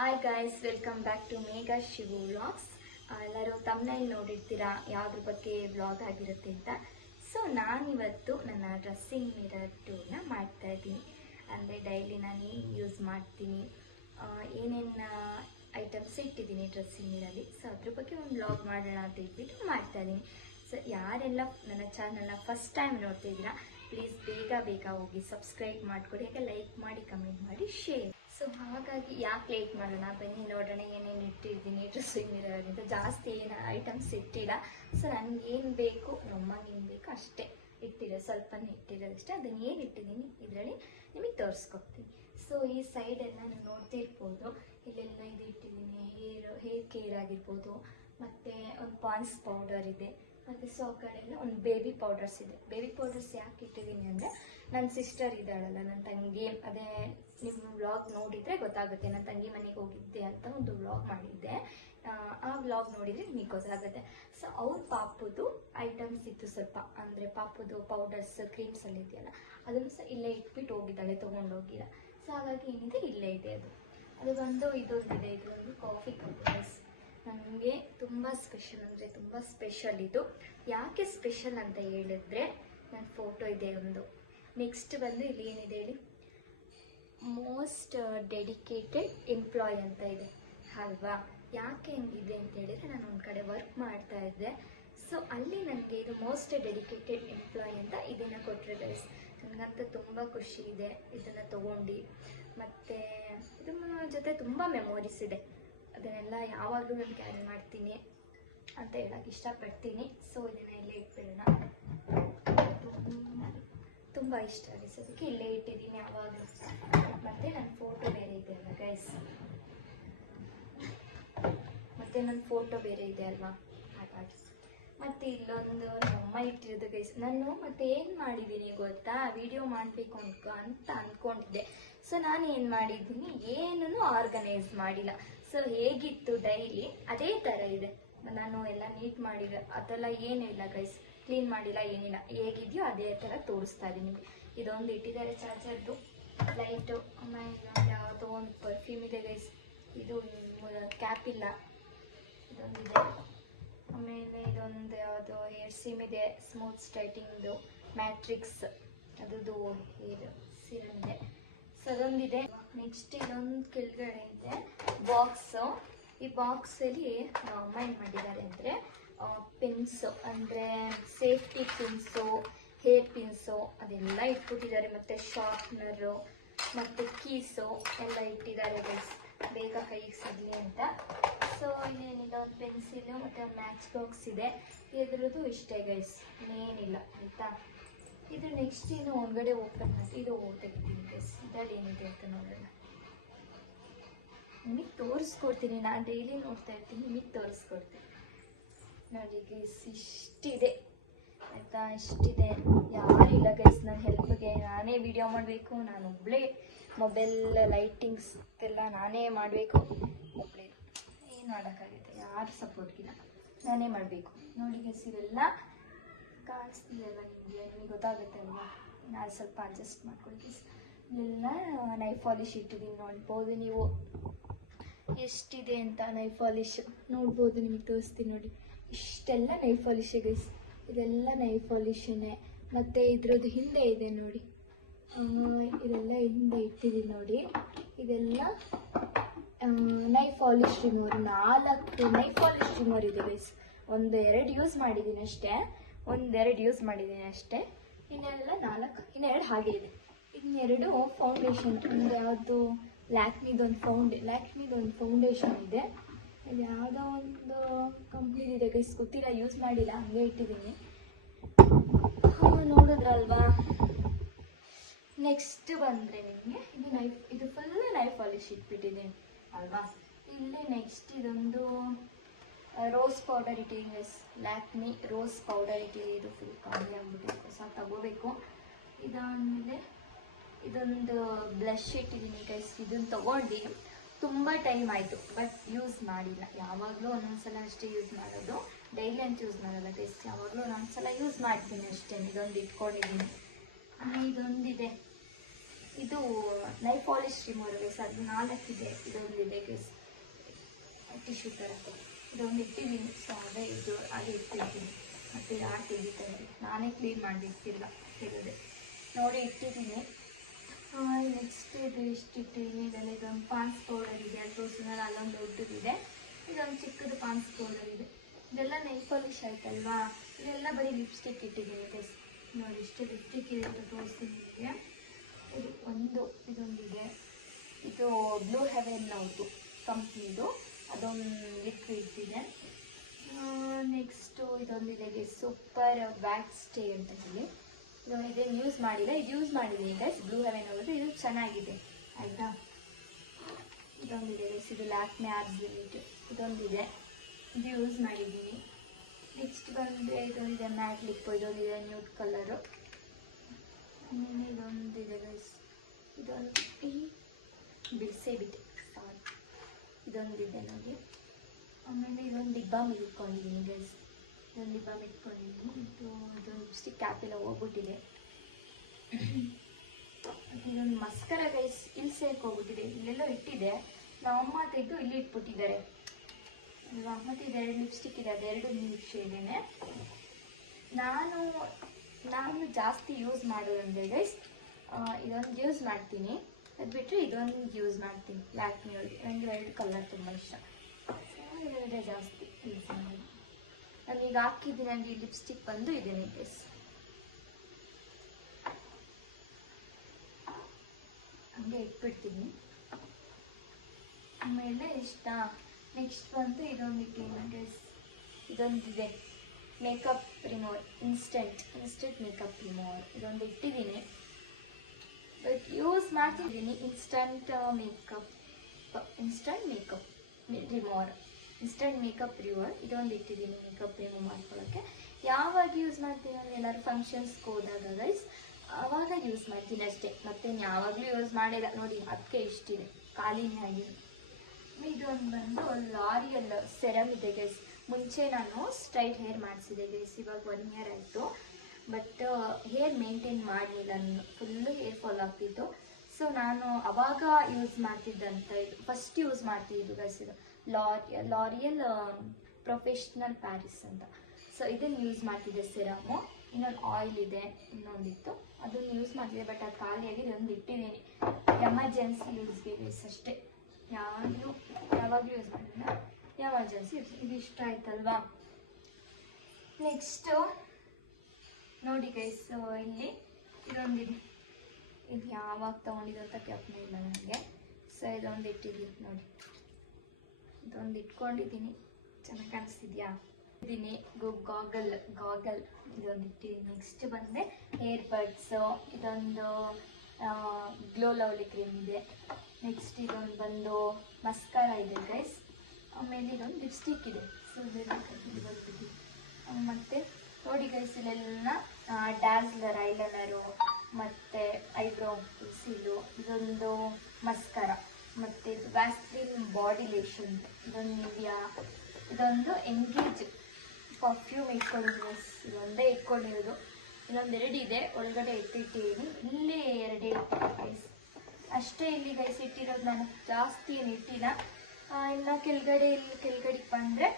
Hi guys, welcome back to Megha Shivu vlogs. ಎಲ್ಲರೂ ತಮ್ಮನೇಲಿ ನೋಡಿರ್ತೀರಾ ಯಾವುದ್ರ ಬಗ್ಗೆ ವ್ಲಾಗ್ ಆಗಿರುತ್ತೆ ಅಂತ. ಸೊ ನಾನಿವತ್ತು ನನ್ನ ಡ್ರೆಸ್ಸಿಂಗ್ ಮಿರರ್ ಟೂರ್ನ ಮಾಡ್ತಾಯಿದ್ದೀನಿ. ಅಂದರೆ ಡೈಲಿ ನಾನು ಯೂಸ್ ಮಾಡ್ತೀನಿ, ಏನೇನು ಐಟಮ್ಸ್ ಇಟ್ಟಿದ್ದೀನಿ ಡ್ರೆಸ್ಸಿಂಗ್ ಮಿರಲ್ಲಿ. ಸೊ ಅದ್ರ ಬಗ್ಗೆ ಒಂದು ವ್ಲಾಗ್ ಮಾಡೋಣ ಅಂತ ಹೇಳ್ಬಿಟ್ಟು ಮಾಡ್ತಾಯಿದ್ದೀನಿ. ಸೊ ಯಾರೆಲ್ಲ ನನ್ನ ಚಾನಲ್ನ ಫಸ್ಟ್ ಟೈಮ್ ನೋಡ್ತಿದ್ದೀರಾ, ಪ್ಲೀಸ್ ಬೇಗ ಹೋಗಿ ಸಬ್ಸ್ಕ್ರೈಬ್ ಮಾಡಿಕೊಡಿ, ಹಾಗೆ ಲೈಕ್ ಮಾಡಿ, ಕಮೆಂಟ್ ಮಾಡಿ, ಶೇರ್. ಸೊ ಹಾಗಾಗಿ ಯಾಕೆ ಲೇಟ್ ಮಾಡೋಣ, ಬನ್ನಿ ನೋಡೋಣ ಏನೇನು ಇಟ್ಟಿದ್ದೀನಿ ಡ್ರೆಸ್ಸಿಂಗ್ ಮಿರರ್ ಅಂತ. ಜಾಸ್ತಿ ಏನು ಐಟಮ್ಸ್ ಇಟ್ಟಿಲ್ಲ. ಸೊ ನನಗೇನು ಬೇಕು, ನಮ್ಮಂಗೆ ಏನು ಬೇಕು ಅಷ್ಟೇ ಇಟ್ಟಿರೋ, ಸ್ವಲ್ಪನೇ ಇಟ್ಟಿರೋದಷ್ಟೇ. ಅದನ್ನು ಏನು ಇಟ್ಟಿದ್ದೀನಿ ಇದರಲ್ಲಿ ನಿಮಗೆ ತೋರಿಸ್ಕೊಡ್ತೀನಿ. ಸೊ ಈ ಸೈಡೆಲ್ಲ ನಾನು ನೋಡ್ತಿರ್ಬೋದು, ಇಲ್ಲೆಲ್ಲ ಇದು ಇಟ್ಟಿದ್ದೀನಿ. ಹೇರ್ ಕೇರ್ ಆಗಿರ್ಬೋದು, ಮತ್ತು ಒಂದು ಪಾನ್ಸ್ ಪೌಡರ್ ಇದೆ, ಮತ್ತು ಸೊ ಆ ಕಡೆಲ್ಲ ಒಂದು ಬೇಬಿ ಪೌಡರ್ಸ್ ಇದೆ. ಬೇಬಿ ಪೌಡರ್ಸ್ ಯಾಕೆ ಇಟ್ಟಿದ್ದೀನಿ ಅಂದರೆ, ನನ್ನ ಸಿಸ್ಟರ್ ಇದ್ದಾಳಲ್ಲ, ನನ್ನ ತಂಗಿ, ಅದೇ ನಿಮ್ಮ ವ್ಲಾಗ್ ನೋಡಿದರೆ ಗೊತ್ತಾಗುತ್ತೆ. ನನ್ನ ತಂಗಿ ಮನೆಗೆ ಹೋಗಿದ್ದೆ ಅಂತ ಒಂದು ವ್ಲಾಗ್ ಮಾಡಿದ್ದೆ, ಆ ವ್ಲಾಗ್ ನೋಡಿದರೆ ನಿಮಗೆ ಗೊತ್ತಾಗುತ್ತೆ. ಸೊ ಅವ್ರ ಪಾಪುದು ಐಟಮ್ಸ್ ಇತ್ತು ಸ್ವಲ್ಪ, ಅಂದರೆ ಪಾಪುದು ಪೌಡರ್ಸ್, ಕ್ರೀಮ್ಸ್ ಎಲ್ಲ ಇದೆಯಲ್ಲ, ಅದನ್ನು ಸಹ ಇಲ್ಲೇ ಇಟ್ಬಿಟ್ಟು ಹೋಗಿದ್ದಾಳೆ, ತೊಗೊಂಡೋಗಿಲ್ಲ. ಸೊ ಹಾಗಾಗಿ ಏನಿದೆ ಇಲ್ಲೇ ಇದೆ. ಅದು ಬಂದು ಇದೊಂದಿದೆ, ಇದು ಒಂದು ಕಾಫಿ ಕಪ್. ನನಗೆ ತುಂಬ ಸ್ಪೆಷಲ್, ಅಂದರೆ ತುಂಬ ಸ್ಪೆಷಲ್ ಇದು. ಯಾಕೆ ಸ್ಪೆಷಲ್ ಅಂತ ಹೇಳಿದ್ರೆ, ನನ್ನ ಫೋಟೋ ಇದೆ ಒಂದು. ನೆಕ್ಸ್ಟ್ ಬಂದು ಇಲ್ಲಿ ಏನಿದೆ ಹೇಳಿ, ಮೋಸ್ಟ್ ಡೆಡಿಕೇಟೆಡ್ ಎಂಪ್ಲಾಯ್ ಅಂತ ಇದೆ ಅಲ್ವಾ. ಯಾಕೆ ಹೆಂಗಿದೆ ಅಂತ ಹೇಳಿದರೆ, ನಾನು ಒಂದು ಕಡೆ ವರ್ಕ್ ಮಾಡ್ತಾ ಇದ್ದೆ. ಸೊ ಅಲ್ಲಿ ನನಗೆ ಇದು ಮೋಸ್ಟ್ ಡೆಡಿಕೇಟೆಡ್ ಎಂಪ್ಲಾಯ್ ಅಂತ ಇದನ್ನು ಕೊಟ್ಟರೆ ಗೈಸ್, ನನಗಂತೂ ತುಂಬ ಖುಷಿ ಇದೆ ಇದನ್ನು ತೊಗೊಂಡು. ಮತ್ತು ಇದ್ರ ಜೊತೆ ತುಂಬ ಮೆಮೊರೀಸ್ ಇದೆ, ಅದನ್ನೆಲ್ಲ ಯಾವಾಗಲೂ ನಾನು ಕ್ಯಾರಿ ಮಾಡ್ತೀನಿ ಅಂತ ಹೇಳಕ್ಕೆ ಇಷ್ಟಪಡ್ತೀನಿ. ಸೊ ಇದನ್ನು ಇಲ್ಲೇ ಇಟ್ಬಿಡೋಣ, ತುಂಬ ಇಷ್ಟ ಅನಿಸೋದಕ್ಕೆ ಇಲ್ಲೇ ಇಟ್ಟಿದ್ದೀನಿ ಯಾವಾಗಲೂ. ಮತ್ತು ನನ್ನ ಫೋಟೋ ಬೇರೆ ಇದೆ ಅಲ್ವಾ ಗೈಸ್, ಹಾಗಾಗಿ. ಮತ್ತು ಇಲ್ಲೊಂದು ನಮ್ಮಮ್ಮ ಇಟ್ಟಿರೋದು ಗೈಸ್. ನಾನು ಮತ್ತೆ ಏನು ಮಾಡಿದ್ದೀನಿ ಗೊತ್ತಾ, ವಿಡಿಯೋ ಮಾಡಬೇಕು ಅಂತ ಅಂದ್ಕೊಂಡಿದ್ದೆ. ಸೊ ನಾನು ಏನು ಮಾಡಿದ್ದೀನಿ, ಏನೂ ಆರ್ಗನೈಸ್ ಮಾಡಿಲ್ಲ. ಸೊ ಹೇಗಿತ್ತು ಡೈಲಿ ಅದೇ ಥರ ಇದೆ. ನಾನು ಎಲ್ಲ ನೀಟ್ ಮಾಡಿಲ್ಲ, ಅದೆಲ್ಲ ಏನಿಲ್ಲ ಗೈಸ್, ಕ್ಲೀನ್ ಮಾಡಿಲ್ಲ, ಏನಿಲ್ಲ, ಹೇಗಿದೆಯೋ ಅದೇ ಥರ ತೋರಿಸ್ತಾ ಇದ್ದೀನಿ ನಿಮಗೆ. ಇದೊಂದು ಇಟ್ಟಿದ್ದಾರೆ ಚಾರ್ಜರ್ದು ಲೈಟು. ಆಮೇಲೆ ಯಾವುದೋ ಒಂದು ಪರ್ಫ್ಯೂಮ್ ಇದೆ ಗೈಸ್, ಇದು ಕ್ಯಾಪ್ ಇಲ್ಲ, ಇದೊಂದಿದೆ. ಆಮೇಲೆ ಇದೊಂದು ಯಾವುದೋ ಹೇರ್ ಸಿಮ್ ಇದೆ, ಸ್ಮೂತ್ ಸ್ಟ್ರೈಟಿಂಗ್ದು ಮ್ಯಾಟ್ರಿಕ್ಸ್ ಅದರದ್ದು ಹೇರ್ ಸಿರಮ್ ಇದೆ. ಸೊ ಅದೊಂದಿದೆ. ನೆಕ್ಸ್ಟ್ ಇದೊಂದು ಕೆಳಗಡೆ ಇದೆ ಬಾಕ್ಸು. ಈ ಬಾಕ್ಸಲ್ಲಿ ಅಮ್ಮ ಏನು ಮಾಡಿದ್ದಾರೆ ಅಂದರೆ, ಪಿನ್ಸು, ಅಂದರೆ ಸೇಫ್ಟಿ ಪಿನ್ಸು, ಹೇರ್ ಪಿನ್ಸು ಅದೆಲ್ಲ ಇಟ್ಬಿಟ್ಟಿದ್ದಾರೆ. ಮತ್ತು ಶಾರ್ಪ್ನರು ಮತ್ತು ಕೀಸು ಎಲ್ಲ ಇಟ್ಟಿದ್ದಾರೆ ಗೈಸ್, ಬೇಗ ಕೈಗೆ ಸಿಗಲಿ ಅಂತ. ಸೊ ಇನ್ನೇನಿಲ್ಲ, ಒಂದು ಪೆನ್ಸಿಲು ಮತ್ತು ಮ್ಯಾಚ್ ಬಾಕ್ಸ್ ಇದೆ. ಇದ್ರದ್ದು ಇಷ್ಟೇ ಗೈಸ್, ಇನ್ನೇನಿಲ್ಲ ಆಯಿತಾ. ಇದು ನೆಕ್ಸ್ಟ್ ಇನ್ನು ಹೊರಗಡೆ ಓಪನ್ ಮಾಡಿ ಇದು ತೆಗಿತೀನಿ ಗೈಸ್. ಇದರಲ್ಲಿ ಏನಿದೆ ಅಂತ ನೋಡೋಣ, ನಿಮಗೆ ತೋರಿಸ್ಕೊಡ್ತೀನಿ. ನಾನು ಡೈಲಿ ನೋಡ್ತಾ ಇರ್ತೀನಿ, ನಿಮಗೆ ತೋರಿಸ್ಕೊಡ್ತೀನಿ ನೋಡಿ ಗೈಸ್. ಇಷ್ಟಿದೆ ಆಯಿತಾ, ಇಷ್ಟಿದೆ. ಯಾರಿಲ್ಲ ಗೈಸ್ ನನ್ನ ಹೆಲ್ಪ್ಗೆ, ನಾನೇ ವಿಡಿಯೋ ಮಾಡಬೇಕು. ನಾನು ಒಬ್ಬಳೇ ಮೊಬೈಲ್ ಲೈಟಿಂಗ್ಸ್ ಎಲ್ಲ ನಾನೇ ಮಾಡಬೇಕು, ಒಬ್ಬಳೇ ಏನು ಮಾಡೋಕ್ಕಾಗುತ್ತೆ, ಯಾರು ಸಪೋರ್ಟ್ಗಿಲ್ಲ, ನಾನೇ ಮಾಡಬೇಕು. ನೋಡಿ ಗೈಸ್, ಇವೆಲ್ಲ ಕಾಣಿಸ್ತಿದೆಯಲ್ಲ ನಿಮಗೆ ಗೊತ್ತಾಗುತ್ತೆ ಅಲ್ವಾ. ನಾನು ಸ್ವಲ್ಪ ಅಡ್ಜಸ್ಟ್ ಮಾಡ್ಕೊಳ್ಳಿ ಗೈಸ್. ಇಲ್ಲೆಲ್ಲ ನೈಫ್ ಪಾಲಿಶ್ ಇಟ್ಟಿದ್ದೀನಿ, ನೋಡ್ಬೋದು ನೀವು ಎಷ್ಟಿದೆ ಅಂತ. ನೈಫ್ ಪಾಲಿಶ್ ನೋಡ್ಬೋದು, ನಿಮಗೆ ತೋರಿಸ್ತೀನಿ ನೋಡಿ. ಇಷ್ಟೆಲ್ಲ ನೈಫ್ ಪಾಲಿಶೇ ಗೈಸ್, ಇದೆಲ್ಲ ನೈಫ್ ಪಾಲಿಶೇ. ಮತ್ತು ಇದ್ರದ್ದು ಹಿಂದೆ ಇದೆ ನೋಡಿ, ಇದೆಲ್ಲ ಹಿಂದೆ ಇಟ್ಟಿದ್ದೀನಿ ನೋಡಿ. ಇದೆಲ್ಲ knife polish remover, 4 knife polish remover ಇದೆ ಗೈಸ್. ಒಂದೆರಡು ಯೂಸ್ ಮಾಡಿದ್ದೀನಿ ಅಷ್ಟೇ, ಇನ್ನೆಲ್ಲ 4, ಇನ್ನೆರಡು ಹಾಗೆ ಇದೆ. ಇನ್ನೆರಡು ಫೌಂಡೇಶನ್, ಒಂದು ಯಾವುದು ಲ್ಯಾಕ್ಮಿದೊಂದು ಫೌಂಡೇಶನ್ ಇದೆ. ಇದು ಯಾವುದೋ ಒಂದು ಕಂಪ್ನಿದಿದೆ ಗೈಸ್, ಗೊತ್ತಿಲ್ಲ, ಯೂಸ್ ಮಾಡಿಲ್ಲ, ಹಂಗೆ ಇಟ್ಟಿದ್ದೀನಿ. ನೋಡಿದ್ರಲ್ವಾ. ನೆಕ್ಸ್ಟ್ ಬಂದರೆ ನಿಮಗೆ ಇದು ಫುಲ್ ನೈಫ್ ಪಾಲಿಶ್ ಇಟ್ಬಿಟ್ಟಿದ್ದೀನಿ ಅಲ್ವಾ. ಇಲ್ಲೇ ನೆಕ್ಸ್ಟ್ ಇದೊಂದು ರೋಸ್ ಪೌಡರ್ ಇಟ್ಟಿದ್ದೀನಿ ಗೈಸ್, ಲ್ಯಾಕ್ಮಿ ರೋಸ್ ಪೌಡರ್ ಇಟ್ಟಿದ್ದೀನಿ. ಇದು ಫುಲ್ ಖಾಲಿ ಆಗಿಬಿಟ್ಟಿದೆ, ಹೊಸ ತಗೋಬೇಕು. ಇದಾದಮೇಲೆ ಇದೊಂದು ಬ್ಲಷ್ ಇಟ್ಟಿದ್ದೀನಿ ಗೈಸ್. ಇದನ್ನು ತೊಗೊಂಡು ತುಂಬ ಟೈಮ್ ಆಯಿತು, ಬಟ್ ಯೂಸ್ ಮಾಡಿಲ್ಲ. ಯಾವಾಗಲೂ ಒಂದೊಂದ್ಸಲ ಅಷ್ಟೇ ಯೂಸ್ ಮಾಡೋದು, ಡೈಲಿ ಅಂತ ಯೂಸ್ ಮಾಡೋಲ್ಲ ಗೈಸ್, ಯಾವಾಗಲೂ ಒಂದೊಂದ್ಸಲ ಯೂಸ್ ಮಾಡ್ತೀನಿ ಅಷ್ಟೇ. ಇದೊಂದು ಇಟ್ಕೊಂಡಿದ್ದೀನಿ. ಇದೊಂದಿದೆ ಇದು ನೈ ಪಾಲಿಶ್ ರಿಮೂವರ್ ಗೈಸ್, ಅದು 4 ಇದೆ. ಇದೊಂದಿದೆ ಗೈಸ್ ಟಿಶ್ಯೂ ಥರ, ಇದೊಂದು ಇಟ್ಟಿದ್ದೀನಿ. ಸೊ ಅದೇ ಇದು ಹಾಗೆ ಇಟ್ಟಿರ್ತೀನಿ. ಮತ್ತು ಯಾರು ತೆಗಿತಾರೆ, ನಾನೇ ಕ್ಲೀನ್ ಮಾಡಿರ್ತಿಲ್ಲ ತೆಗೆದೆ ನೋಡಿ ಇಟ್ಟಿದ್ದೀನಿ. ನೆಕ್ಸ್ಟ್ ಇದು ಎಷ್ಟು ಇಟ್ಟಿದ್ದೀನಿ, ಇದೊಂದು ಪಾನ್ಸ್ ಪೌಡರ್ ಇದೆ, ಅದು ತೋರಿಸಿದ್ಮೇಲೆ ಅಲ್ಲೊಂದು ದೊಡ್ಡದಿದೆ, ಇದೊಂದು ಚಿಕ್ಕದು ಪಾನ್ಸ್ ಪೌಡರ್ ಇದೆ. ಇದೆಲ್ಲ ನೈಲ್ ಪಾಲಿಶ್ ಆಯ್ತಲ್ವಾ, ಇದೆಲ್ಲ ಬರೀ ಲಿಪ್ಸ್ಟಿಕ್ ಇಟ್ಟಿದ್ದೀನಿ ಗೈಸ್. ನೋಡಿ ಇಷ್ಟು ಲಿಪ್ಸ್ಟಿಕ್ ಇದೆ ಅಂತ ತೋರಿಸ್ತೀನಿ ನಿಮಗೆ. ಇದೊಂದಿದೆ, ಇದು ಬ್ಲೂ ಹೆವೆನ್ ಅವ್ರದ್ದು ಕಂಪ್ನಿದು, ಅದೊಂದು ಲಿಕ್ವಿಡ್ ಇದೆ. ನೆಕ್ಸ್ಟು ಇದೊಂದಿದೆ ಗೈಸ್, ಸೂಪರ್ ವ್ಯಾಕ್ಸ್ ಸ್ಟೇ ಅಂತ ಹೇಳಿ. ಇದೇನು ಯೂಸ್ ಮಾಡಿಲ್ಲ, ಇದು ಯೂಸ್ ಮಾಡಿದ್ದೀನಿ ಗೈಸ್, ಬ್ಲೂ ಹೆವೆನ್ ಅವ್ರದ್ದು. ಇದು ಚೆನ್ನಾಗಿದೆ ಆಯಿತಾ. ಇದೊಂದಿದೆ ಗೈಸ್, ಇದು ಲ್ಯಾಕ್ಮೆ ಆರ್ಸ್ ಲಿಮಿಟ್, ಇದೊಂದಿದೆ, ಇದು ಯೂಸ್ ಮಾಡಿದ್ದೀನಿ. ನೆಕ್ಸ್ಟ್ ಬಂದರೆ ಇದೊಂದಿದೆ ಮ್ಯಾಟ್ ಲಿಪ್, ಇದೊಂದಿದೆ ನ್ಯೂಟ್ ಕಲರು. ಆಮೇಲೆ ಇದೊಂದಿದೆ ಗೈಸ್, ಇದೊಂದು ಬಿಡಿಸೇ ಬಿಟ್ಟೆ ಸಾರಿ, ಇದೊಂದಿದೆ ನೋಡಿ. ಆಮೇಲೆ ಇದೊಂದು ಲಿಪ್ ಬಾಮ್ ಇಟ್ಕೊಂಡಿದ್ದೀನಿ ಗೈಸ್, ಇದೊಂದು ಲಿಪ್ ಬಾಮ್ ಇಟ್ಕೊಂಡಿದ್ದೀನಿ. ಇದೊಂದು ಲಿಪ್ಸ್ಟಿಕ್ ಕ್ಯಾಪ್ ಎಲ್ಲ ಹೋಗ್ಬಿಟ್ಟಿದೆ. ಇದೊಂದು ಮಸ್ಕರ ಗೈಸ್, ಇಲ್ಲಿ ಸೇರ್ಕೋಗ್ಬಿಟ್ಟಿದೆ, ಇಲ್ಲೆಲ್ಲೋ ಇಟ್ಟಿದೆ, ನಮ್ಮಮ್ಮ ತೆಗೆದು ಇಲ್ಲಿ ಇಟ್ಬಿಟ್ಟಿದ್ದಾರೆ ಅಲ್ವಾ. ಮತ್ತು ಇದೆರಡು ಲಿಪ್ಸ್ಟಿಕ್ ಇದೆ, ಅದೆರಡು ನ್ಯೂಡ್ ಶೇಡೇನೆ. ನಾನು ಜಾಸ್ತಿ ಯೂಸ್ ಮಾಡೋದಂದರೆ ಗೈಸ್ ಇದೊಂದು ಯೂಸ್ ಮಾಡ್ತೀನಿ, ಅದು ಬಿಟ್ಟರೆ ಇದೊಂದು ಯೂಸ್ ಮಾಡ್ತೀನಿ ಲ್ಯಾಕ್ಮಿಯವ್ರಿಗೆ. ನನಗೆ ಎರಡು ಕಲರ್ ತುಂಬ ಇಷ್ಟ, ಎರಡೇ ಜಾಸ್ತಿ ಯೂಸ್ ಮಾಡೋದು. ನಾನೀಗ ಹಾಕಿದ್ದೀನಿ, ನನಗೆ ಲಿಪ್ಸ್ಟಿಕ್ ಬಂದು ಇದೇನೆ ಗೈಸ್. ಹಂಗೆ ಇಟ್ಬಿಡ್ತೀನಿ. ಆಮೇಲೆ ಇಷ್ಟ. ನೆಕ್ಸ್ಟ್ ಬಂದು ಇದೊಂದು ಇಟ್ಟಿದ್ದೀನಿ ಗೈಸ್, ಇದೊಂದಿದೆ makeup remover, instant makeup remover, ಇದೊಂದು ಇಟ್ಟಿದ್ದೀನಿ. ಬಟ್ ಯೂಸ್ ಮಾಡ್ತಿದ್ದೀನಿ ಇನ್ಸ್ಟೆಂಟ್ ಮೇಕಪ್ ರಿಮೂವರ್, ಇದೊಂದು ಇಟ್ಟಿದ್ದೀನಿ ಮೇಕಪ್ ರಿಮೂವ್ ಮಾಡ್ಕೊಳ್ಳೋಕ್ಕೆ. ಯಾವಾಗ ಯೂಸ್ ಮಾಡ್ತೀನಿ ಅಂದರೆ ಎಲ್ಲರೂ ಫಂಕ್ಷನ್ಸ್ಗೆ ಹೋದಾಗ ಗೈಸ್ ಆವಾಗ ಯೂಸ್ ಮಾಡ್ತೀನಿ ಅಷ್ಟೇ, ಮತ್ತೇನು ಯಾವಾಗಲೂ ಯೂಸ್ ಮಾಡಿಲ್ಲ ನೋಡಿ. ಅದಕ್ಕೆ ಇಷ್ಟಿದೆ, ಖಾಲಿನೇ ಆಗಿದೆ. ಇದೊಂದು ಬಂದು ಲಾರಿಯಲ್ ಸೆರಮ್ ಇದೆ ಗೈಸ್. ಮುಂಚೆ ನಾನು ಸ್ಟ್ರೈಟ್ ಹೇರ್ ಮಾಡಿಸಿದೆ ಗೈಸ್, ಇವಾಗ 1 year ಆಯಿತು. ಬಟ್ ಹೇರ್ ಮೇಂಟೈನ್ ಮಾಡಲಿಲ್ಲ, ನಾನು ಫುಲ್ಲು ಹೇರ್ ಫಾಲ್ ಆಗ್ತಿತ್ತು. ಸೊ ನಾನು ಅವಾಗ ಯೂಸ್ ಮಾಡ್ತಿದ್ದಂಥ ಇದು ಫಸ್ಟ್ ಯೂಸ್ ಮಾಡ್ತಿದ್ದು ಗೈಸ್, ಇದು ಲಾರಿಯಲ್ ಪ್ರೊಫೆಷ್ನಲ್ ಪ್ಯಾರಿಸ್ ಅಂತ. ಸೊ ಇದನ್ನು ಯೂಸ್ ಮಾಡ್ತಿದ್ದೆ ಸೆರಮು. ಇನ್ನೊಂದು ಆಯಿಲ್ ಇದೆ, ಇನ್ನೊಂದಿತ್ತು, ಅದನ್ನು ಯೂಸ್ ಮಾಡ್ತಿದ್ದೆ. ಬಟ್ ಅದು ಖಾಲಿಯಾಗಿ ಇದೊಂದು ಇಟ್ಟಿದ್ದೀನಿ ಎಮರ್ಜೆನ್ಸಿ ಯೂಸ್ಗೆ ಗೈಸ್ ಅಷ್ಟೇ. ಯಾವಾಗಲೂ ಯೂಸ್ ಮಾಡಿಲ್ಲ, ಎಮರ್ಜೆನ್ಸಿ ಯೂಸ್. ಇದು ಇಷ್ಟ ಆಯ್ತಲ್ವಾ. ನೆಕ್ಸ್ಟು ನೋಡಿ ಗೈಸ್, ಇಲ್ಲಿ ಇದೊಂದಿದೆ, ಇದು ಯಾವಾಗ ತೊಗೊಂಡಿದ್ದು ಅಂತ ಜ್ಞಾಪನ ಇಲ್ಲ ನನಗೆ. ಸೊ ಇದೊಂದು ಇಟ್ಟಿದ್ದೀನಿ ನೋಡಿ, ಇದೊಂದು ಇಟ್ಕೊಂಡಿದ್ದೀನಿ, ಚೆನ್ನಾಗಿ ಕಾಣಿಸ್ತಿದ್ಯಾ. ಇದ್ದೀನಿ ಗಾಗಲ್ ಇದೊಂದು ಇಟ್ಟಿದ್ದೀನಿ. ನೆಕ್ಸ್ಟ್ ಬಂದರೆ ಹೇರ್ ಬಡ್ಸು, ಇದೊಂದು ಗ್ಲೋ ಲವ್ಲಿ ಕ್ರೀಮ್ ಇದೆ. ನೆಕ್ಸ್ಟ್ ಇದೊಂದು ಬಂದು ಮಸ್ಕಾರ ಇದೆ ಗೈಸ್. ಆಮೇಲೆ ಇದೊಂದು ಲಿಪ್ಸ್ಟಿಕ್ ಇದೆ. ಸೊ ಇದೊಂದು ಮತ್ತು ನೋಡಿ ಗೈಸ್, ಇಲ್ಲೆಲ್ಲ ಡ್ಯಾಸ್ಲರ್ ಐಲೈನರು ಮತ್ತು ಐಬ್ರೋ ಪೆನ್ಸಿಲು, ಇದೊಂದು ಮಸ್ಕರ, ಮತ್ತು ಇದು ವ್ಯಾಸ್ಲಿನ್ ಬಾಡಿ ಲೇಷನ್, ಇದೊಂದು ನಿವಿಯಾ, ಇದೊಂದು ಎಂಗೇಜ್ ಪರ್ಫ್ಯೂಮ್ ಇಟ್ಕೊಂಡಿದ್ದೀನಿ ಗೈಸ್. ಇದೊಂದೇ ಇಟ್ಕೊಂಡಿರೋದು, ಇನ್ನೊಂದು 2 ಇದೆ ಒಳಗಡೆ ಎತ್ತಿಟ್ಟಿದ್ದೀನಿ. ಇಲ್ಲಿ 2 ಇಟ್ಟಿದ್ದೀನಿ ಗೈಸ್ ಅಷ್ಟೇ. ಇಲ್ಲಿ ಗೈಸ್ ಇಟ್ಟಿರೋದು ನಾನು ಜಾಸ್ತಿ ಏನು ಇಟ್ಟಿಲ್ಲ. ಇನ್ನು ಕೆಳಗಡೆಗೆ ಬಂದರೆ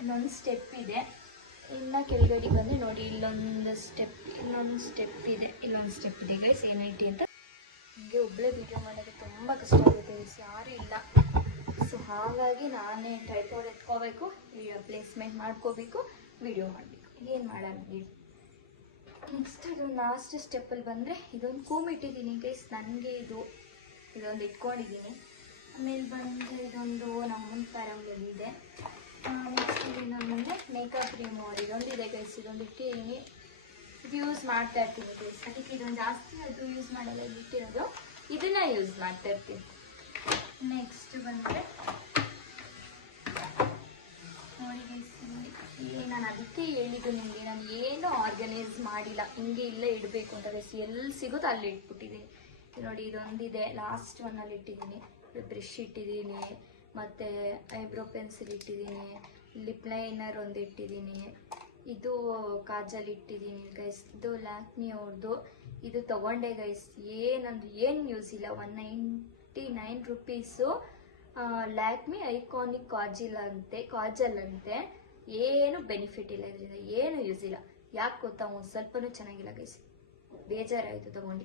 ಇನ್ನೊಂದು ಸ್ಟೆಪ್ ಇದೆ. ಇನ್ನು ಕೆಳಗಡೆ ಬಂದರೆ ನೋಡಿ, ಇನ್ನೊಂದು ಸ್ಟೆಪ್ ಇದೆ ಗೈಸ್. ಏನು ಇಟ್ಟು ಅಂತ ನನಗೆ ಒಬ್ಬಳೇ ವೀಡಿಯೋ ಮಾಡೋಕ್ಕೆ ತುಂಬ ಕಷ್ಟ ಆಗುತ್ತೆ ಗೈಸ್, ಯಾರೂ ಇಲ್ಲ. ಸೊ ಹಾಗಾಗಿ ನಾನೇ ಟ್ರೈಪಾಡ್ ಎತ್ಕೋಬೇಕು, ವಿಡಿಯೋ ಪ್ಲೇಸ್ಮೆಂಟ್ ಮಾಡ್ಕೋಬೇಕು, ವಿಡಿಯೋ ಮಾಡಬೇಕು, ಏನು ಮಾಡೋಣ. ನೆಕ್ಸ್ಟ್ ಅದು ಲಾಸ್ಟ್ ಸ್ಟೆಪ್ಪಲ್ಲಿ ಬಂದರೆ ಇದೊಂದು ಕೂಮ್ ಇಟ್ಟಿದ್ದೀನಿ ಗೈಸ್, ನನಗೆ ಇದೊಂದು ಇಟ್ಕೊಂಡಿದ್ದೀನಿ. ಆಮೇಲೆ ಬಂದರೆ ಇದೊಂದು ನಮ್ಮನ ಪ್ಯಾರಂಬಲ್ ಇದೆ. ನೆಕ್ಸ್ಟ್ ಇನ್ನೊಂದು ಬಂದರೆ ಮೇಕಪ್ ರಿಮೂವರ್, ಇದೊಂದಿದೆ ಗೈಸ್, ಇದೊಂದು ಇಟ್ಟಿದ್ದೀನಿ. ಇದು ಯೂಸ್ ಮಾಡ್ತಾ ಇರ್ತೀನಿ ಗೈಸ್, ಅದಕ್ಕೆ ಇದೊಂದು ಜಾಸ್ತಿ ಅದು ಯೂಸ್ ಮಾಡಲ್ಲ, ಇಟ್ಟಿರೋದು ಇದನ್ನು ಯೂಸ್ ಮಾಡ್ತಾ ಇರ್ತೀನಿ. ನೆಕ್ಸ್ಟ್ ಬಂದರೆ ನೋಡಿ ಗೈಸ್, ನಾನು ಅದಕ್ಕೆ ಹೇಳಿದ್ದು ನಿಮಗೆ, ನಾನು ಏನೂ ಆರ್ಗನೈಸ್ ಮಾಡಿಲ್ಲ, ಹಿಂಗೆ ಇಲ್ಲೇ ಇಡಬೇಕು ಅಂತ ಗೈಸ್, ಎಲ್ಲಿ ಸಿಗುತ್ತೋ ಅಲ್ಲಿ ಇಟ್ಬಿಟ್ಟಿದ್ದೀನಿ. ನೋಡಿ ಇದೊಂದಿದೆ, ಲಾಸ್ಟ್ ಒನ್ನಲ್ಲಿ ಇಟ್ಟಿದ್ದೀನಿ. ಬ್ರಷ್ ಇಟ್ಟಿದ್ದೀನಿ, ಮತ್ತು ಐಬ್ರೋ ಪೆನ್ಸಿಲ್ ಇಟ್ಟಿದ್ದೀನಿ, ಲಿಪ್ ಲೈನರ್ ಒಂದು ಇಟ್ಟಿದ್ದೀನಿ, ಇದು ಕಾಜಲ್ ಇಟ್ಟಿದ್ದೀನಿ ಗೈಸ್. ಇದು ಲ್ಯಾಕ್ಮಿ ಅವ್ರದ್ದು, ಇದು ತಗೊಂಡೆ ಗೈಸ್, ಏನು ಯೂಸ್ ಇಲ್ಲ. 199 ರುಪೀಸು. ಲ್ಯಾಕ್ಮಿ ಐಕಾನಿಕ್ ಕಾಜಲ್ ಅಂತೆ. ಏನು ಬೆನಿಫಿಟ್ ಇಲ್ಲ ಇದರಿಂದ, ಏನು ಯೂಸ್ ಇಲ್ಲ. ಯಾಕೆ ಗೊತ್ತಾ, ಒಂದು ಸ್ವಲ್ಪನೂ ಚೆನ್ನಾಗಿಲ್ಲ ಗೈಸ್, ಬೇಜಾರಾಯಿತು ತಗೊಂಡು.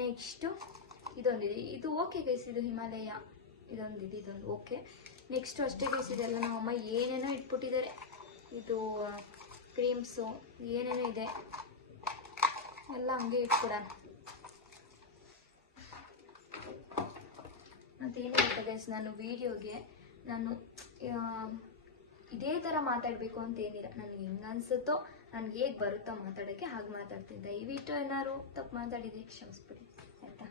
ನೆಕ್ಸ್ಟು ಇದೊಂದಿದೆ, ಇದು ಓಕೆ ಗೈಸ್, ಇದು ಹಿಮಾಲಯ ಇದೊಂದು ಓಕೆ. ನೆಕ್ಸ್ಟು ಅಷ್ಟೇ ಗೈಸ್, ಇದೆಲ್ಲ ನಮ್ಮಮ್ಮ ಏನೇನೋ ಇಟ್ಬಿಟ್ಟಿದ್ದಾರೆ. ಇದು ಕ್ರೀಮ್ಸು ಏನೇನೋ ಇದೆ, ಎಲ್ಲ ಹಂಗೆ ಇಟ್ಕೊಡೋಣ. ಮತ್ತೇನಿರುತ್ತೆ ಗೈಸ್, ನಾನು ವೀಡಿಯೋಗೆ ಇದೇ ಥರ ಮಾತಾಡಬೇಕು ಅಂತ ಏನಿಲ್ಲ. ನನಗೆ ಹೆಂಗೆ ಅನಿಸುತ್ತೋ, ನನಗೆ ಹೇಗೆ ಬರುತ್ತೋ ಮಾತಾಡೋಕ್ಕೆ ಹಾಗೆ ಮಾತಾಡ್ತೀನಿ. ದಯವಿಟ್ಟು ಏನಾದ್ರು ತಪ್ಪು ಮಾತಾಡಿದೆ ಕ್ಷಮಿಸ್ಬಿಡಿ ಆಯಿತಾ.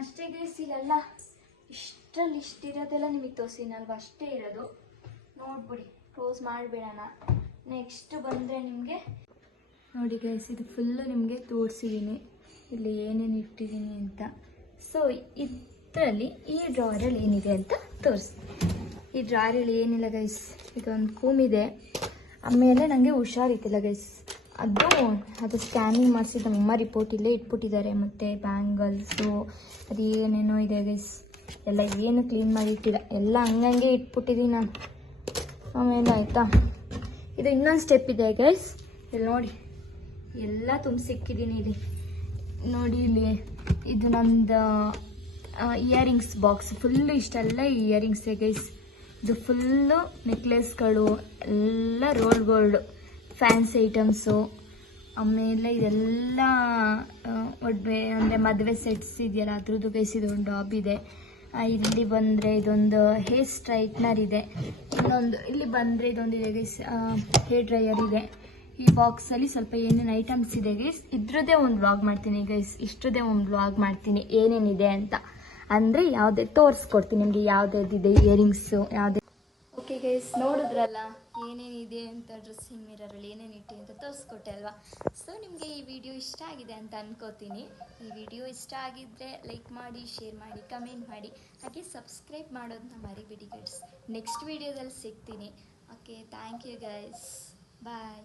ಅಷ್ಟೇ ಗೈಸ್, ಇಲ್ಲೆಲ್ಲ ಇಷ್ಟಿರೋದೆಲ್ಲ ನಿಮಗೆ ತೋರಿಸಿನಲ್ವ, ಅಷ್ಟೇ ಇರೋದು. ನೋಡ್ಬಿಡಿ, ಕ್ಲೋಸ್ ಮಾಡಿಬಿಡೋಣ. ನೆಕ್ಸ್ಟ್ ಬಂದರೆ ನಿಮಗೆ ನೋಡಿ ಗೈಸ್, ಇದು ಫುಲ್ಲು ನಿಮಗೆ ತೋರಿಸಿದ್ದೀನಿ ಇಲ್ಲಿ ಏನೇನು ಇಟ್ಟಿದ್ದೀನಿ ಅಂತ. ಸೊ ಇದರಲ್ಲಿ ಈ ಡ್ರಾರಲ್ಲಿ ಏನಿದೆ ಅಂತ ತೋರಿಸಿ. ಈ ಡ್ರಾರಲ್ಲಿ ಏನಿಲ್ಲ ಗೈಸ್, ಇದೊಂದು ಕೂಮಿದೆ. ಆಮೇಲೆ ನನಗೆ ಹುಷಾರಿತ್ತಿಲ್ಲ ಗೈಸ್, ಅದು ಸ್ಕ್ಯಾನಿಂಗ್ ಮಾಡಿಸಿದ ನಮ್ಮಮ್ಮ ರಿಪೋರ್ಟ್ ಇಲ್ಲೇ ಇಟ್ಬಿಟ್ಟಿದ್ದಾರೆ. ಮತ್ತು ಬ್ಯಾಂಗಲ್ಸು ಅದು ಏನೇನೋ ಇದೆ ಗೈಸ್, ಎಲ್ಲ ಏನು ಕ್ಲೀನ್ ಮಾಡಿಟ್ಟಿಲ್ಲ, ಎಲ್ಲ ಹಂಗಂಗೆ ಇಟ್ಬಿಟ್ಟಿದ್ದೀನಿ ನಾನು. ಆಮೇಲೆ ಆಯಿತಾ, ಇದು ಇನ್ನೊಂದು ಸ್ಟೆಪ್ ಇದೆ ಗೈಸ್, ಇಲ್ಲಿ ನೋಡಿ ಎಲ್ಲ ತುಂಬಿಸಿಕ್ಕಿದ್ದೀನಿ ಇಲ್ಲಿ ನೋಡಿ. ಇಲ್ಲಿ ಇದು ನಂದು ಇಯರಿಂಗ್ಸ್ ಬಾಕ್ಸ್ ಫುಲ್ಲು, ಇಷ್ಟೆಲ್ಲ ಇಯರಿಂಗ್ಸೇ ಗೈಸ್. ಇದು ಫುಲ್ಲು ನೆಕ್ಲೆಸ್ಗಳು, ಎಲ್ಲ ರೋಲ್ ಗೋಲ್ಡು ಫ್ಯಾನ್ಸಿ ಐಟಮ್ಸು. ಆಮೇಲೆ ಇದೆಲ್ಲ ಒಡವೆ ಅಂದರೆ ಮದುವೆ ಸೆಟ್ಸ್ ಇದೆಯಲ್ಲ ಅದ್ರದ್ದು ಗೈಸ್. ಇದೊಂದು ಡಾಬ್ ಇದೆ. ಇಲ್ಲಿ ಬಂದರೆ ಇದೊಂದು ಹೇರ್ ಸ್ಟ್ರೈಟ್ನರ್ ಇದೆ. ಇನ್ನೊಂದು ಇಲ್ಲಿ ಬಂದರೆ ಇದೊಂದಿದೆ ಗೈಸ್, ಹೇರ್ ಡ್ರೈಯರ್ ಇದೆ. ಈ ಬಾಕ್ಸಲ್ಲಿ ಸ್ವಲ್ಪ ಏನೇನು ಐಟಮ್ಸ್ ಇದೆ ಗೈಸ್, ಇದ್ರದ್ದೇ ಒಂದು ವ್ಲಾಗ್ ಮಾಡ್ತೀನಿ ಗೈಸ್, ಇಷ್ಟದೇ ಒಂದು ವ್ಲಾಗ್ ಮಾಡ್ತೀನಿ ಏನೇನಿದೆ ಅಂತ. ಅಂದರೆ ಯಾವುದೇ ತೋರಿಸ್ಕೊಡ್ತೀನಿ ನಿಮಗೆ, ಯಾವುದ್ಯಾವ್ದಿದೆ ಇಯರಿಂಗ್ಸು ಯಾವುದೇ. ಓಕೆ ಗೈಸ್, ನೋಡಿದ್ರಲ್ಲ ಏನೇನಿದೆ ಅಂತ, ಡ್ರೆಸ್ಸಿಂಗ್ ಮಿರರಲ್ಲಿ ಏನೇನು ಇಟ್ಟು ಅಂತ ತೋರಿಸ್ಕೊಟ್ಟೆ ಅಲ್ವಾ. ಸೊ ನಿಮಗೆ ಈ ವಿಡಿಯೋ ಇಷ್ಟ ಆಗಿದೆ ಅಂತ ಅನ್ಕೋತೀನಿ. ಈ ವಿಡಿಯೋ ಇಷ್ಟ ಆಗಿದ್ದರೆ ಲೈಕ್ ಮಾಡಿ, ಶೇರ್ ಮಾಡಿ, ಕಮೆಂಟ್ ಮಾಡಿ, ಹಾಗೆ ಸಬ್ಸ್ಕ್ರೈಬ್ ಮಾಡೋದನ್ನ ಮರಿಬೇಡಿ ಗೈಸ್. ನೆಕ್ಸ್ಟ್ ವಿಡಿಯೋದಲ್ಲಿ ಸಿಗ್ತೀನಿ. Okay, thank you guys, bye.